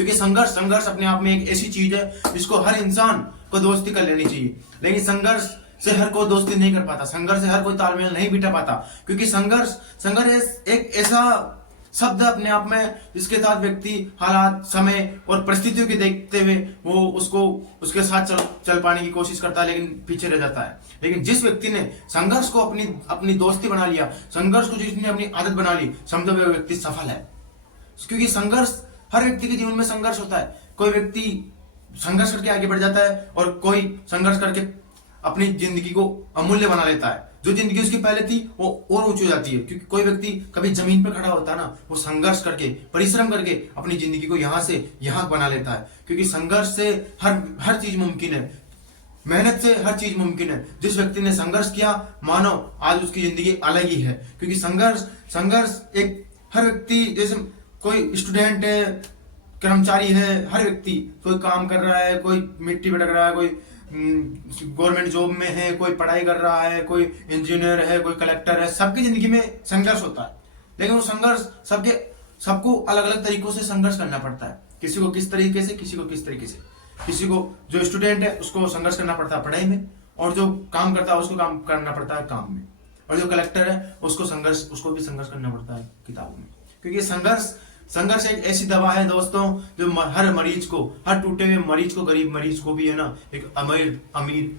क्योंकि संघर्ष संघर्ष अपने आप में एक ऐसी चीज है जिसको हर इंसान को दोस्ती कर लेनी चाहिए, लेकिन संघर्ष से हर कोई दोस्ती नहीं कर पाता, संघर्ष से हर कोई तालमेल नहीं बिठा पाता, क्योंकि संघर्ष संघर्ष एक ऐसा शब्द अपने आप में जिसके साथ व्यक्ति हालात, समय और परिस्थितियों के देखते हुए वो उसके साथ चल पाने की कोशिश करता है, लेकिन पीछे रह जाता है। लेकिन जिस व्यक्ति ने संघर्ष को अपनी दोस्ती बना लिया, संघर्ष को जिसने अपनी आदत बना ली, समझो वो व्यक्ति सफल है। क्योंकि संघर्ष, हर व्यक्ति के जीवन में संघर्ष होता है। कोई व्यक्ति संघर्ष करके आगे बढ़ जाता है और कोई संघर्ष करके अपनी जिंदगी को अमूल्य बना लेता है। जो जिंदगी उसकी पहले थी वो और ऊंची हो जाती है, क्योंकि कोई व्यक्ति कभी जमीन पर खड़ा होता है ना, वो संघर्ष करके, परिश्रम करके अपनी जिंदगी को यहाँ से यहाँ बना लेता है। क्योंकि संघर्ष से हर चीज मुमकिन है, मेहनत से हर चीज मुमकिन है। जिस व्यक्ति ने संघर्ष किया, मानो आज उसकी जिंदगी अलग ही है। क्योंकि संघर्ष एक हर व्यक्ति, जैसे कोई स्टूडेंट है, कर्मचारी है, हर व्यक्ति कोई काम कर रहा है, कोई मिट्टी भटक रहा है, कोई गवर्नमेंट जॉब में है, कोई पढ़ाई कर रहा है, कोई इंजीनियर है, कोई कलेक्टर है, सबकी जिंदगी में संघर्ष होता है। लेकिन वो संघर्ष सबको अलग अलग तरीकों से संघर्ष करना पड़ता है। किसी को किस तरीके से, किसी को किस तरीके से। किसी को, जो स्टूडेंट है उसको संघर्ष करना पड़ता है पढ़ाई में, और जो काम करता है उसको काम करना पड़ता है काम में, और जो कलेक्टर है उसको भी संघर्ष करना पड़ता है किताबों में। क्योंकि संघर्ष एक ऐसी दवा है दोस्तों, जो हर मरीज को, हर टूटे हुए मरीज को, गरीब मरीज को भी है ना, एक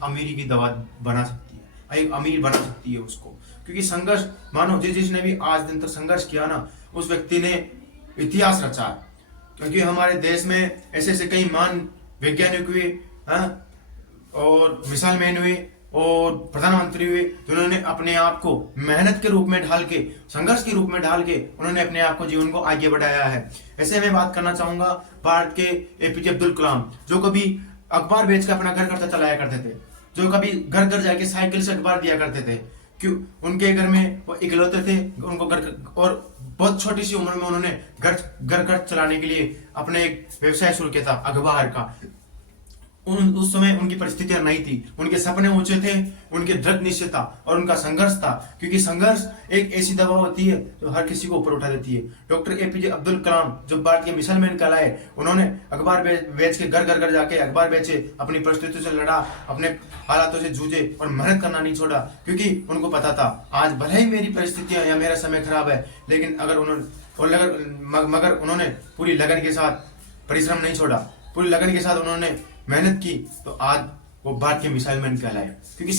अमीरी की दवा बना सकती है, एक अमीर बना सकती है उसको। क्योंकि संघर्ष, मानो जिसने भी आज दिन तक संघर्ष किया ना, उस व्यक्ति ने इतिहास रचा है। क्योंकि हमारे देश में ऐसे ऐसे कई महान वैज्ञानिक हुए और मिसाइल मैन हुए और प्रधानमंत्री हुए, जिन्होंने अपने आप को मेहनत के रूप में ढाल के, संघर्ष के रूप में ढाल के उन्होंने अपने आप को, जीवन को आगे बढ़ाया है। ऐसे मैं बात करना चाहूंगा भारत के एपीजे अब्दुल कलाम, जो कभी अखबार बेच कर अपना घर खर्चा चलाया करते थे, जो कभी घर घर जाके साइकिल से अखबार दिया करते थे। क्यों? उनके घर में वो इकलौते थे, उनको घर, और बहुत छोटी सी उम्र में उन्होंने घर चलाने के लिए अपने एक व्यवसाय शुरू किया था, अखबार का। उस समय उनकी परिस्थितियां नहीं थी, उनके सपने ऊंचे थे, उनके दृढ़ निश्चय था और उनका संघर्ष था। क्योंकि संघर्ष एक ऐसी दवा होती है जो हर किसी को ऊपर उठा देती है। डॉक्टर एपीजे अब्दुल कलाम जो भारत के मिसाइल मैन कहलाए, उन्होंने अखबार बेच के घर घर जाके अखबार बेचे, अपनी परिस्थितियों से लड़ा, अपने हालातों से जूझे और मेहनत करना नहीं छोड़ा। क्योंकि उनको पता था आज भले ही मेरी परिस्थितियां या मेरा समय खराब है, लेकिन मगर उन्होंने पूरी लगन के साथ परिश्रम नहीं छोड़ा, पूरी लगन के साथ उन्होंने मेहनत की, तो आज वो भारत के मिसाइल मैन कहलाए। क्योंकि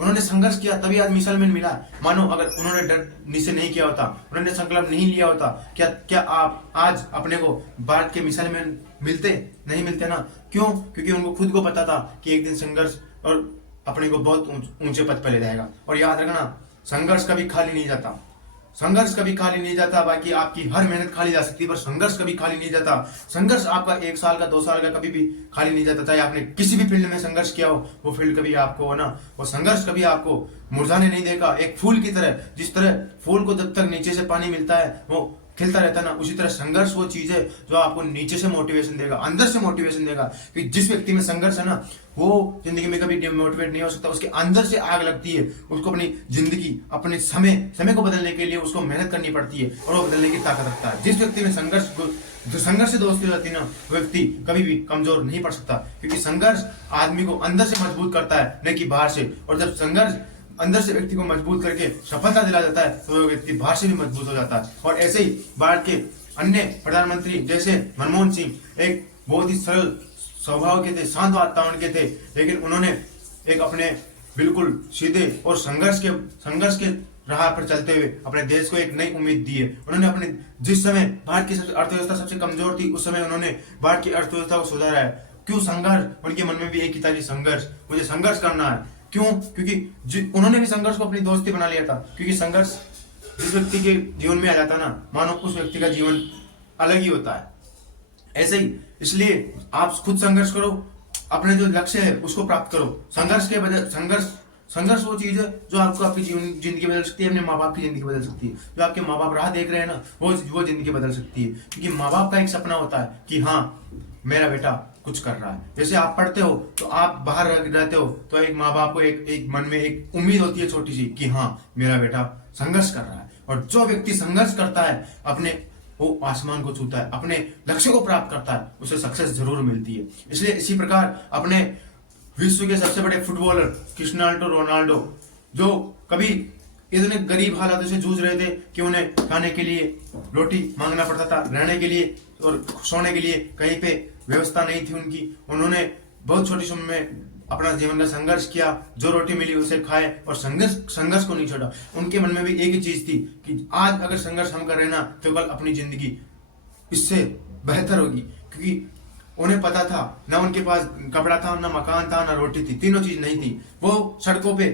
उन्होंने संघर्ष किया, तभी आज मिसाइल मैन मिला। मानो अगर उन्होंने डर निश्चय नहीं किया होता, उन्होंने संकल्प नहीं लिया होता, क्या आप आज अपने को भारत के मिसाइल मैन नहीं मिलते ना। क्यों? क्योंकि उनको खुद को पता था कि एक दिन संघर्ष और अपने को बहुत ऊंचे पद पर ले जाएगा। और याद रखना, संघर्ष कभी खाली नहीं जाता, संघर्ष कभी खाली नहीं जाता। बाकी आपकी हर मेहनत खाली जा सकती है, पर संघर्ष कभी खाली नहीं जाता। संघर्ष आपका 1 साल का, 2 साल का कभी भी खाली नहीं जाता। चाहे आपने किसी भी फील्ड में संघर्ष किया हो, वो फील्ड कभी आपको ना, वो संघर्ष कभी आपको मुरझाने नहीं देगा। एक फूल की तरह, जिस तरह फूल को जब तक नीचे से पानी मिलता है वो खिलता रहता है ना, उसी तरह संघर्ष वो चीज है जो आपको नीचे से मोटिवेशन देगा, अंदर से मोटिवेशन देगा। कि जिस व्यक्ति में संघर्ष है ना, वो जिंदगी में कभी डिमोटिवेट नहीं हो सकता। उसके अंदर से आग लगती है, उसको अपनी जिंदगी, अपने समय को बदलने के लिए उसको मेहनत करनी पड़ती है, और वो बदलने की ताकत रखता है। जिस व्यक्ति में संघर्ष से दोस्ती हो जाती है ना, वो व्यक्ति कभी भी कमजोर नहीं पड़ सकता। क्योंकि संघर्ष आदमी को अंदर से मजबूत करता है, न कि बाहर से। और जब संघर्ष अंदर से व्यक्ति को मजबूत करके सफलता दिला जाता है, तो वो व्यक्ति बाहर से भी मजबूत हो जाता है। और ऐसे ही भारत के अन्य प्रधानमंत्री जैसे मनमोहन सिंह, एक बहुत ही सरल स्वभाव के थे, शांत वातावरण के थे, लेकिन उन्होंने एक अपने बिल्कुल सीधे और संघर्ष के राह पर चलते हुए अपने देश को एक नई उम्मीद दी है। उन्होंने अपने, जिस समय भारत की अर्थव्यवस्था सबसे कमजोर थी, उस समय उन्होंने भारत की अर्थव्यवस्था को सुधारा है। क्यों? संघर्ष। उनके मन में भी एक ही था कि संघर्ष, मुझे संघर्ष करना है। क्यों? क्योंकि उन्होंने भी संघर्ष को अपनी दोस्ती बना लिया था। क्योंकि संघर्ष जिस व्यक्ति के जीवन में आ जाता है ना, मानो उस व्यक्ति का जीवन अलग ही होता है। ऐसे ही, इसलिए आप खुद संघर्ष करो, अपने जो लक्ष्य है उसको प्राप्त करो। संघर्ष वो चीज है जो आपको आपकी जिंदगी बदल सकती है, अपने माँ बाप की जिंदगी बदल सकती है। जो आपके माँ बाप राह देख रहे हैं ना, वो जिंदगी बदल सकती है। क्योंकि माँ बाप का एक सपना होता है कि हाँ, मेरा बेटा कुछ कर रहा है। जैसे आप पढ़ते हो तो आप बाहर रहते हो, तो एक माँ बाप को एक मन में एक उम्मीद होती है छोटी सी, कि हाँ, मेरा बेटा संघर्ष कर रहा है। और जो व्यक्ति संघर्ष करता है, अपने वो आसमान को छूता है, अपने लक्ष्य को प्राप्त करता है, उसे सक्सेस जरूर मिलती है। इसलिए इसी प्रकार अपने विश्व के सबसे बड़े फुटबॉलर क्रिस्टियानो रोनाल्डो, जो कभी इतने गरीब हालातों से जूझ रहे थे कि उन्हें खाने के लिए रोटी मांगना पड़ता था, रहने के लिए और सोने के लिए कहीं पे व्यवस्था नहीं थी उनकी, उन्होंने बहुत छोटी उम्र में अपना जीवन का संघर्ष किया, जो रोटी मिली उसे खाए और संघर्ष को नहीं छोड़ा। उनके मन में भी एक ही चीज थी कि आज अगर संघर्ष हम कर रहे हैं ना, तो कल अपनी जिंदगी इससे बेहतर होगी, क्योंकि उन्हें पता था ना उनके पास कपड़ा था, ना मकान था, ना रोटी थी, तीनों चीज नहीं थी। वो सड़कों पे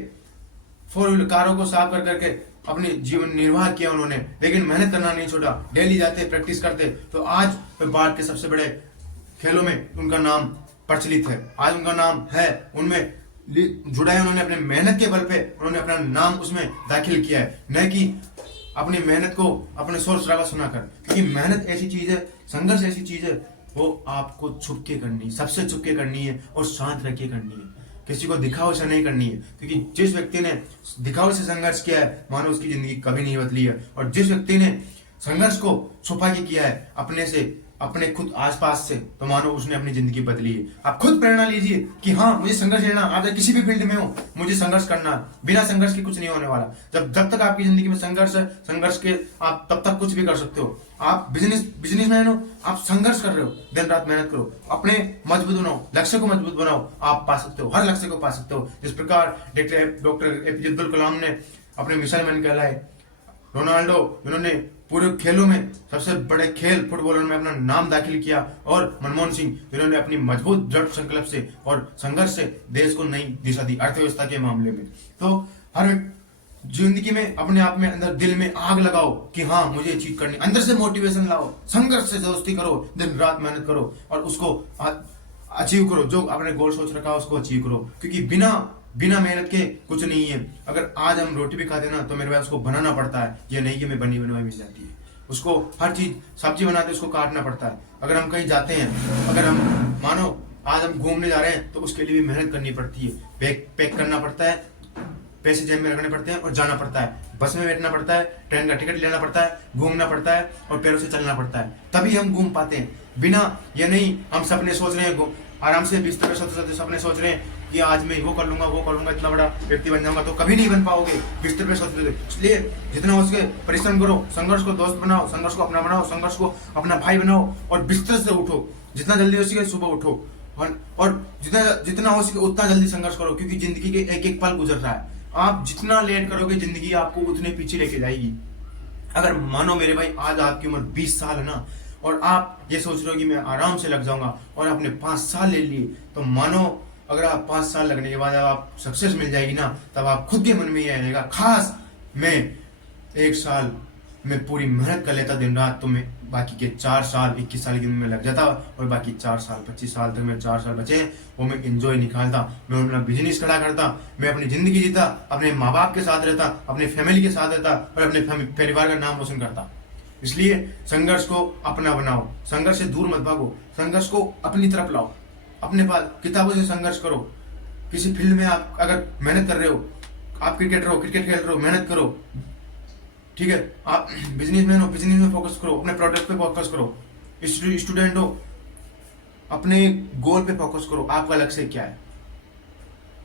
4 व्हीलर कारों को साफ कर करके अपने जीवन निर्वाह किया उन्होंने, लेकिन मेहनत करना नहीं छोड़ा, डेली जाते प्रैक्टिस करते, तो आज भारत के सबसे बड़े खेलों में उनका नाम प्रचलित है, आज उनका नाम है, उनमें जुड़ा है, उन्होंने अपने मेहनत के बल पे उन्होंने अपना नाम उसमें दाखिल किया है, न कि अपनी मेहनत को अपने शोर शराबा सुनाकर। क्योंकि मेहनत ऐसी चीज है, संघर्ष ऐसी चीज है, वो आपको छुप के करनी, सबसे छुप के करनी है और शांत रख के करनी है, किसी को दिखावे से नहीं करनी है। क्योंकि जिस व्यक्ति ने दिखावे से संघर्ष किया है, मानो उसकी जिंदगी कभी नहीं बदली है, और जिस व्यक्ति ने संघर्ष को छुपा के किया है अपने से, अपने खुद आसपास से, तो मानो उसने अपनी जिंदगी बदली है। आप खुद प्रेरणा लीजिए कि हाँ, मुझे संघर्ष लेना, आप किसी भी फील्ड में हो, मुझे संघर्ष करना, बिना संघर्ष के कुछ नहीं होने वाला। जब तक आपकी जिंदगी में संघर्ष है, संघर्ष के आप तब तक कुछ भी कर सकते हो। आप बिजनेसमैन हो, आप संघर्ष कर रहे हो, दिन रात मेहनत करो, अपने मजबूत बनाओ, लक्ष्य को मजबूत बनाओ, आप पा सकते हो, हर लक्ष्य को पा सकते हो। जिस प्रकार डॉक्टर एपीजे अब्दुल कलाम ने अपने मिसाइल मैन कहलाए, रोनाल्डो इन्होंने पूरे खेलों में सबसे बड़े खेल फुटबॉलर में अपना नाम दाखिल किया, और मनमोहन सिंह जिन्होंने अपनी मजबूत दृढ़ संकल्प से और संघर्ष से देश को नई दिशा दी अर्थव्यवस्था के मामले में। तो हर जिंदगी में अपने आप में अंदर दिल में आग लगाओ कि हाँ, मुझे ये चीज करनी, अंदर से मोटिवेशन लाओ, संघर्ष से दोस्ती करो, दिन रात मेहनत करो और उसको अचीव करो, जो आपने गोल सोच रखा है उसको अचीव करो। क्योंकि बिना मेहनत के कुछ नहीं है। अगर आज हम रोटी भी खाते ना, तो मेरे पास उसको बनाना पड़ता है, ये नहीं कि मैं बनी बनाई मिल जाती है। उसको हर चीज, सब्जी बनाते उसको काटना पड़ता है। अगर हम कहीं जाते हैं, अगर हम मानो आज हम घूमने जा रहे हैं, तो उसके लिए भी मेहनत करनी पड़ती है, पैक करना पड़ता है, पैसे जेब में रखने पड़ते हैं और जाना पड़ता है, बस में बैठना पड़ता है, ट्रेन का टिकट लेना पड़ता है, घूमना पड़ता है और पैरों से चलना पड़ता है, तभी हम घूम पाते हैं। बिना ये नहीं हम सपने सोच रहे हैं, आराम से बिस्तर पे सोते सपने सोच रहे हैं कि आज मैं वो कर लूंगा, इतना बड़ा व्यक्ति बन जाऊंगा, तो कभी नहीं बन पाओगे बिस्तर पे सोचते। इसलिए जितना हो सके परिश्रम करो, संघर्ष को दोस्त बनाओ, संघर्ष को अपना बनाओ, संघर्ष को अपना भाई बनाओ और बिस्तर से उठो, जितना जल्दी हो सके सुबह उठो और जितना हो सके उतना जल्दी संघर्ष करो। क्योंकि जिंदगी के एक एक पल गुजर रहा है, आप जितना लेट करोगे जिंदगी आपको उतने पीछे लेके जाएगी। अगर मानो मेरे भाई आज आपकी उम्र 20 साल है ना, और आप ये सोच रहे हो कि मैं आराम से लग जाऊंगा, और आपने 5 साल ले लिए, तो मानो अगर आप 5 साल लगने के बाद आप सक्सेस मिल जाएगी ना, तब आप खुद के मन में ये आएगा, खास मैं 1 साल में पूरी मेहनत कर लेता दिन रात, तो मैं बाकी के 4 साल 21 साल की उम्र में लग जाता, और बाकी 4 साल 25 साल तक मैं 4 साल बचे वो मैं एंजॉय निकालता, मैं अपना बिजनेस खड़ा करता, मैं अपनी जिंदगी जीता, अपने माँ बाप के साथ रहता, अपने फैमिली के साथ रहता और अपने परिवार का नाम रोशन करता। इसलिए संघर्ष को अपना बनाओ, संघर्ष से दूर मत भागो, संघर्ष को अपनी तरफ लाओ, अपने पास किताबों से संघर्ष करो। किसी फील्ड में आप अगर मेहनत कर रहे हो, आप क्रिकेटर हो, क्रिकेट खेल रहे हो, मेहनत करो, ठीक है, आप बिजनेसमैन हो, बिजनेस में फोकस करो, अपने प्रोडक्ट पे फोकस करो, स्टूडेंट हो, अपने गोल पे फोकस करो, आपका लक्ष्य क्या है,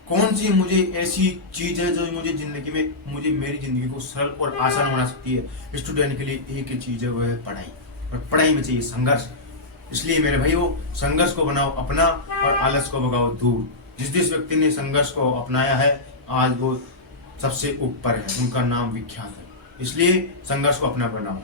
कौन सी मुझे ऐसी चीज है जो मुझे जिंदगी में मेरी जिंदगी को सरल और आसान बना सकती है। स्टूडेंट के लिए एक ही चीज है, वो है पढ़ाई, और पढ़ाई में चाहिए संघर्ष। इसलिए मेरे भाइयों, संघर्ष को बनाओ अपना और आलस को भगाओ दूर। जिस व्यक्ति ने संघर्ष को अपनाया है, आज वो सबसे ऊपर है, उनका नाम विख्यात है। इसलिए संघर्ष को अपना बनाओ।